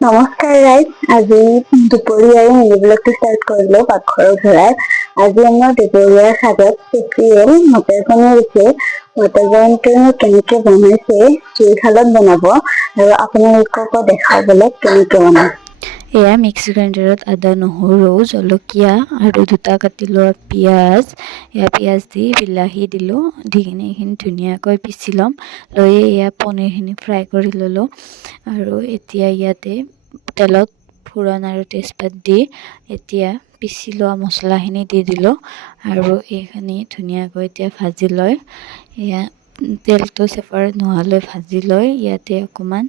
নমস্কাৰ ৰাইজ, আজি দুপৰীয়াৰে মিনি ব্লগটো ষ্টাৰ্ট কৰিলো পাকঘৰৰ ঘৰৰ। আজি আমাৰ দুপৰীয়াৰ সাজত স্পেচিয়েল মটৰ পনীৰ আছে। মটৰ পনীৰটো কেনেকে বনাইছে জুইশালত বনাব আৰু আপোনালোককো দেখাবলৈ কেনেকে বনাই। এয়া মিক্সি গ্ৰাইণ্ডাৰত আদা নহৰু জলকীয়া আৰু দুটা কাটি লোৱা পিঁয়াজ দি বিলাহী দিলোঁ। দি কিনে এইখিনি ধুনীয়াকৈ পিচি ল'ম। লৈ এয়া পনীৰখিনি ফ্ৰাই কৰি ল'লোঁ আৰু এতিয়া ইয়াতে তেলত ফোৰণ আৰু তেজপাত দি এতিয়া পিচি লোৱা মছলাখিনি দি দিলোঁ আৰু এইখিনি ধুনীয়াকৈ এতিয়া ভাজি লৈ এয়া তেলটো ছেপাৰেট নোহোৱালৈ ভাজি লৈ ইয়াতে অকণমান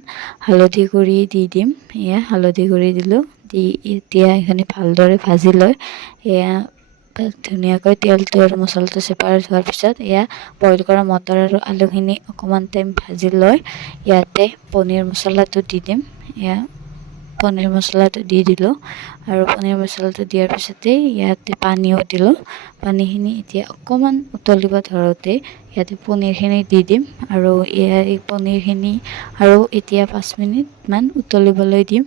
হালধি গুড়ি দি দিম। এয়া হালধি গুড়ি দিলোঁ। দি এতিয়া এইখিনি ভালদৰে ভাজি লৈ এয়া ধুনীয়াকৈ তেলটো আৰু মছলাটো ছেপাৰেট হোৱাৰ পিছত এয়া বইল কৰা মটৰ আৰু আলুখিনি অকণমান টাইম ভাজি লৈ ইয়াতে পনীৰ মছলাটো দি দিম। এয়া পনীৰ মছলাটো দি দিলোঁ আৰু পনীৰ মছলাটো দিয়াৰ পিছতেই ইয়াতে পানীও দিলোঁ। পানীখিনি এতিয়া অকণমান উতলিব ধৰোঁতে ইয়াতে পনীৰখিনি দি দিম আৰু এই পনীৰখিনি আৰু এতিয়া 5 মিনিটমান উতলিবলৈ দিম।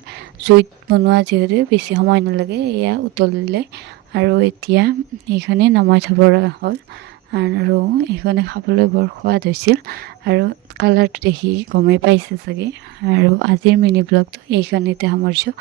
জুইত বনোৱা যিহেতু বেছি সময় নালাগে এয়া উতলিলে আৰু এতিয়া এইখিনি নমাই থ'ব হ'ল আৰু এইখনে খাবলৈ বৰ সোৱাদ হৈছিল আৰু কালাৰটো দেখি গমেই পাইছে চাগে। আৰু আজিৰ মিনি ব্লগটো এইখিনিতে সামৰিছোঁ।